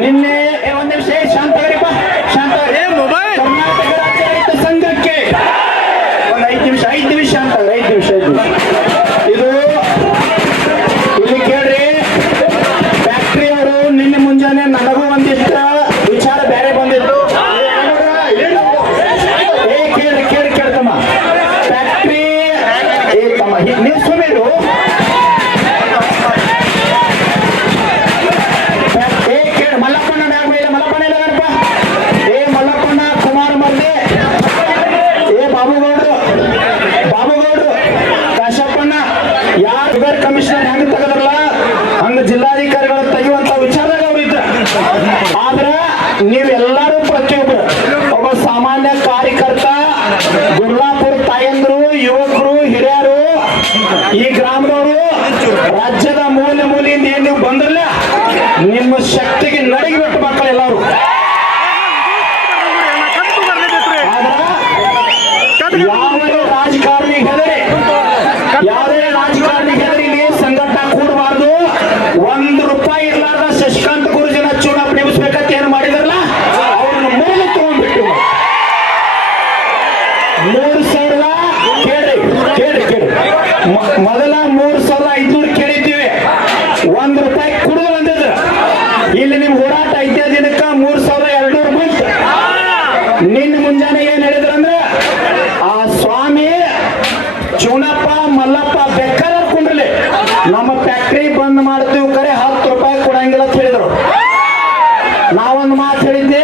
ನಿನ್ನೆ ಒಂದು ವಿಷಯ ಶಾಂತವರಿಪ್ಪ ಶಾಂತ ಕರ್ನಾಟಕ ಮೊಬೈಲ್ ಸಂಘಕ್ಕೆ. ಒಂದು ಐದು ನಿಮಿಷ ಐದು ನಿಮಿಷ ಅಂತ ಐದು ನಿಮಿಷ. ಸಾಮಾನ್ಯ ಕಾರ್ಯಕರ್ತ ಗುರ್ಲಾಪುರ ತಾಯಂದ್ರು, ಯುವಕರು, ಹಿರಿಯರು, ಈ ಗ್ರಾಮದವರು, ರಾಜ್ಯದ ಮೂಲೆ ಮೂಲೆಯಿಂದ ಏನ್ ನೀವು ಬಂದ್ರಲ್ಲ, ನಿಮ್ಮ ಶಕ್ತಿಗೆ ನಡಗಿ ಬಿಟ್ಟು ಮಕ್ಕಳೆಲ್ಲರೂ ಆದ್ರ ಯಾವುದೇ ರಾಜಕಾರಣಿ ಹೆದರಿ ಯಾವುದೇ ರಾಜಕಾರಣಿ ಹೆದರಿ ಇಲ್ಲಿ ಸಂಘಟನೆ ಕೂಡಬಾರ್ದು ಒಂದು ರೂಪಾಯಿ ಇರ್ಲಾರ್ದ ಶಶಿಕಾಂತ್ ಗುರುಜಿನ ಚುನಾವಣೆ ನಿಲ್ಲಿಸ್ಬೇಕಂತ ಏನು ಮಾಡಿದ್ರಲ್ಲ ಅವ್ರನ್ನ ಮೂಲ ತಗೊಂಡ್ಬಿಟ್ಟು ಮೂರು ಸಾವಿರ ಕೇಳಿ ಕೇಳಿ ಕೇಳಿ ಮೊದಲ ಮೂರು ಸಾವಿರ ಐದ್ನೂರು ಕೇಳಿದ್ದೀವಿ. ಒಂದ್ ರೂಪಾಯಿ ಕುಡಿದು ಇಲ್ಲಿ ನಿಮ್ ಹೋರಾಟ ಐದೇ ದಿನಕ್ಕ ಮೂರ್ ಸಾವಿರ ಎರಡು ನೂರು ಬಂತು ನಿನ್ನ ಮುಂಜಾನೆ ಏನ್ ಹೇಳಿದ್ರಂದ್ರ ಆ ಸ್ವಾಮಿ ಚುನಪ್ಪ, ಮಲ್ಲಪ್ಪ ಬೆಕ್ಕರ ಕುಂಡ್ರಲಿ. ನಮ್ಮ ಫ್ಯಾಕ್ಟ್ರಿ ಬಂದ್ ಮಾಡ್ತೀವಿ ಕರೆ ಹತ್ತು ರೂಪಾಯಿ ಕೊಡಂಗಿಲ್ಲ ಅಂತ ಹೇಳಿದ್ರು ನಾವೊಂದು ಮಾತು ಹೇಳಿದ್ದೆ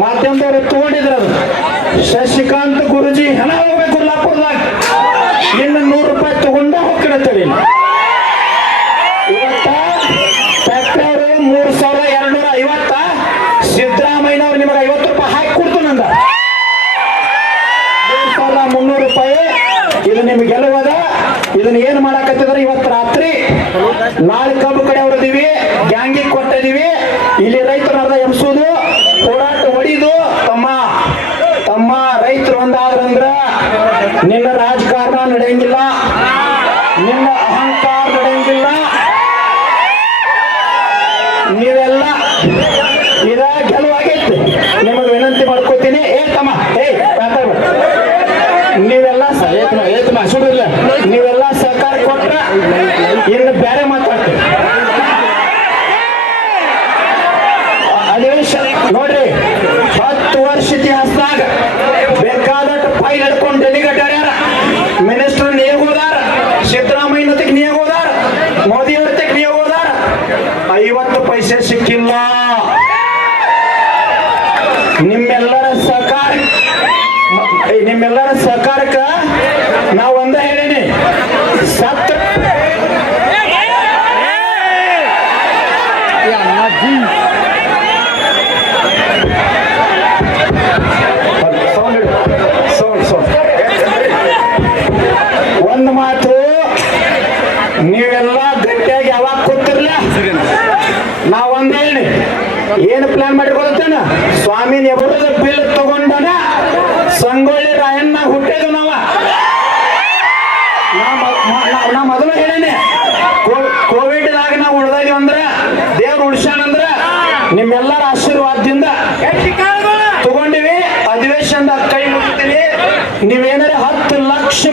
ಮಾಧ್ಯಮದವರು ತಗೊಂಡಿದ್ರು ಅದು ಶಶಿಕಾಂತ್ ಗುರುಜಿ ಹಣ ಹೋಗ್ಬೇಕು ಲಾಪುರದಾಗ. ಇನ್ನು ನೂರು ರೂಪಾಯಿ ತಗೊಂಡ ಫ್ಯಾಕ್ಟ್ರಿ ಅವರು ಮೂರು ಸಾವಿರ ನಿಮಗೆ ಐವತ್ತು ರೂಪಾಯಿ ಹಾಕಿ ರೂಪಾಯಿ ಇದು ನಿಮ್ಗೆ ಇದನ್ನ ಏನ್ ಮಾಡಾಕತ್ತಿದ್ರೆ ಇವತ್ತು ರಾತ್ರಿ ನಾಳೆ ಕಬ್ಬು ಕಡೆ ಹೊರದಿವಿ ಗ್ಯಾಂಗಿಗೆ ಕೊಟ್ಟಿದೀವಿ ಇಲ್ಲಿ ರೈತರು ಅರ್ಧ ಎಬ್ಸೋದು ಹೋರಾಟ ಹೊಡಿದು ತಮ್ಮ ತಮ್ಮ ಒಂದಾದ್ರಂದ್ರ ನಿನ್ನ ರಾಜಕಾರಣ ನಡೆಯಂಗಿಲ್ಲ. ನಿನ್ನ ಅಹಂಕಾರ ನಡೆಯಂಗಿಲ್ಲ. ನೀವೆಲ್ಲ ಇದ ಗೆಲುವಾಗೈತಿ. ನಿಮಗೆ ವಿನಂತಿ ಮಾಡ್ಕೋತೀನಿ. ಏ ತಮ್ಮ ಏ. ನೀವೆಲ್ಲ ಏತ್ಮ ತಮ್ಮ, ಏ ತಮ್ಮ, ಸುಡಿಲ್ಲ ನೀವೆಲ್ಲ ಸಹಕಾರ ಕೊಟ್ಟ ಇನ್ನು ಬೇರೆ ಮಾತಾಡ್ತೀವಿ ನಿಮ್ಮೆಲ್ಲರ ಸಹಕಾರ ನಿಮ್ಮೆಲ್ಲರ ಸಹಕಾರಕ್ಕ ನಾವು ಒಂದ ಹೇಳೀನಿ. ಸತ್ ಒಂದು ಮಾತು, ನೀವೆಲ್ಲ ಗಟ್ಟಿಯಾಗಿ ಯಾವಾಗ ಕೂತಿರ್ಲ? ನಾವು ಒಂದ್ ಹೇಳಿ ಏನು ಪ್ಲಾನ್ ಮಾಡಿ ಸ್ವಾಮಿ ಎವರದ ಬಿಲ್ ತಗೊಂಡನ ಸಂಗೊಳ್ಳಿ ರಾಯಣ್ಣ ಹುಟ್ಟಿದ ನಾವ. ನಾ ಮೊದಲು ಹೇಳೇನೆ ಕೋವಿಡ್ ದಾಗ ನಾವು ಉಳ್ದಿದೀವಿ ಅಂದ್ರ ದೇವ್ರು ಉಳ್ಸ್ಯಾನಂದ್ರ ನಿಮ್ಮೆಲ್ಲರ ಆಶೀರ್ವಾದದಿಂದ ತಗೊಂಡಿವಿ. ಅಧಿವೇಶನದ ಕೈ ಮುಗಿತೀನಿ. ನೀವೇನಾರ ಹತ್ತು ಲಕ್ಷ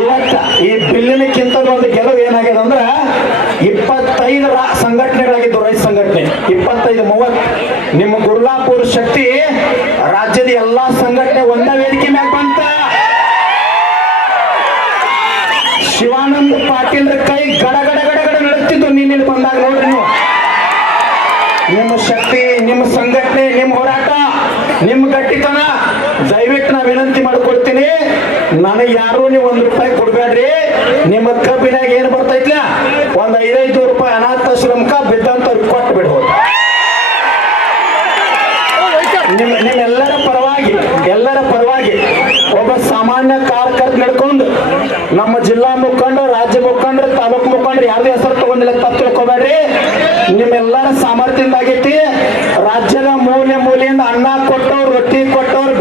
ಇವತ್ತ ಈ ಬಿಲ್ಲಿನಕ್ಕಿಂತ ಒಂದು ಗೆಲುವು ಏನಾಗಿದೆ ಅಂದ್ರೆ ಇಪ್ಪತ್ತೈದರ ಸಂಘಟನೆಗಳಾಗಿದ್ದು ರೈತ ಸಂಘಟನೆ. ಇಪ್ಪತ್ತೈದು, ಮೂವತ್ತು. ನಿಮ್ಮ ಗುರ್ಲಾಪುರ ಶಕ್ತಿ ರಾಜ್ಯದ ಎಲ್ಲಾ ಸಂಘಟನೆ ಒಂದ ವೇದಿಕೆ ಮ್ಯಾಗ ಬಂತ. ಶಿವಾನಂದ ಪಾಟೀಲ್ ಕೈ ಗಡ ಗಡ ಗಡ ಗಡ ನಡೆಸ್ತಿದ್ದು ಇಲ್ಲಿ ಬಂದಾಗ ನೋಡ್ರಿ ನೀವು. ನಿಮ್ಮ ಶಕ್ತಿ, ನಿಮ್ಮ ಸಂಘಟನೆ, ನಿಮ್ಮ ಹೋರಾಟ, ನಿಮ್ಮ ಗಟ್ಟಿತನ. ಮಾಡ್ಕೊಳ್ತೀನಿ ನನಗೆ ಯಾರು ನೀವು ಒಂದ್ ರೂಪಾಯಿ ಕೊಡ್ಬೇಡ್ರಿ? ನಿಮ್ಮ ಕಬ್ಬಿನಾಗ ಏನು ಬರ್ತೈತ್ಲ? ಒಂದ್ ಐದೈದು ರೂಪಾಯಿ ಅನಾಥಾಶ್ರಮಕ್ಕ ಬಿದ್ದಂತ ಕೊಟ್ಟು ಬಿಡ್ಬೋದು ನಿಮ್ಮ ನಿಮ್ಮೆಲ್ಲರ ಪರವಾಗಿ, ಎಲ್ಲರ ಪರವಾಗಿ ಒಬ್ಬ ಸಾಮಾನ್ಯ ಕಾರ್ಯಕರ್ತ ನಡ್ಕೊಂಡು ನಮ್ಮ ಜಿಲ್ಲಾ ಮುಖಂಡ, ರಾಜ್ಯ ಮುಖಂಡ, ತಾಲೂಕು ಮುಖಂಡ ಯಾರ್ದು ಹೆಸರು ತಗೊಂಡಿಲ್ಲ ತಪ್ಪು ತಿಳ್ಕೊಬೇಡ್ರಿ. ನಿಮ್ಮೆಲ್ಲರ ಸಾಮರ್ಥ್ಯದಿಂದ ಆಗೈತಿ ರಾಜ್ಯದ ಮೂಲೆ ಮೂಲೆಯಿಂದ ಅನ್ನ ಕೊಟ್ಟವ್ರು, ರೊಟ್ಟಿ ಕೊಟ್ಟವ್ರು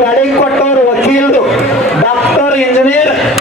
Torre, ingeniero.